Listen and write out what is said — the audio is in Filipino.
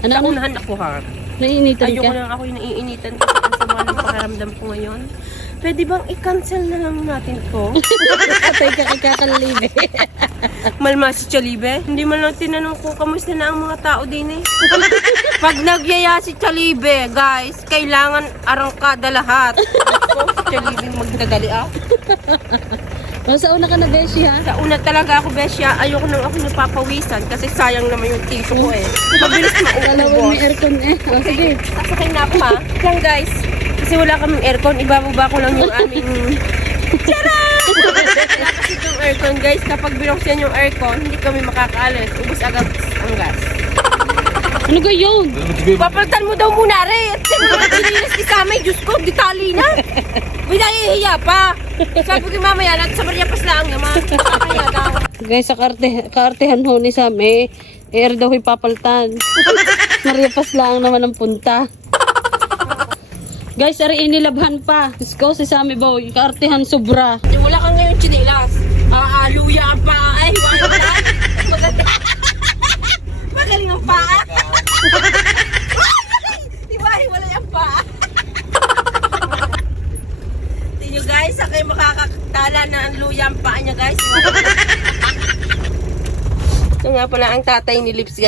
Ano, Sa ano? unahan ako ha. Naiinitan Ayoko ka? lang ako yung naiinitan kasi ang sama ng pakiramdam ko ngayon. Pwede bang i-cancel na lang natin to? Patay ka kay Kakalibe. Malma si Chalibe. Hindi man lang tinanong ko kamusta na ang mga tao din eh. Pag nagyaya si Chalibe, guys, kailangan arangkada lahat. Ako, si Chalibe magdadali ah. O, sa una ka na, Beshi, ha? Sa una talaga ako, Besya, ayoko nang ako napapawisan kasi sayang naman yung tissue ko eh. Mabilis Dalawang mauubos. may aircon eh. O, sige. Sasakay na ako ha. Yan guys, kasi wala kaming aircon, ibababa ko lang yung aming... Tcharam! Kasi yung aircon guys, kapag binuksan yung aircon, hindi kami makakaalis. Ubus agad ang gas. Ano ga yun? Papalitan mo daw muna rin. At sabi mo, dinilis si Kamay, Diyos ko, ditali na. May nahihiya pa. Sabi ko mamaya, sa Mariapas lang naman. Kaya daw. Guys, sa kaartehan ho ni Sam, air daw ipapaltan. Mariapas lang naman ang punta. Guys, ari inilabhan pa. Diyos ko, si Sammy Boy, kaartehan sobra. Yung wala kang ngayon chinilas. Luya ang paa. Ay, wala. Maganda. Magaling ang paa. Dibahi, wala yung paa. Tingnan nyo guys, sa kayo makakatala na ang luya ang paa nyo guys. Ito nga pala ang tatay ni Lips guys.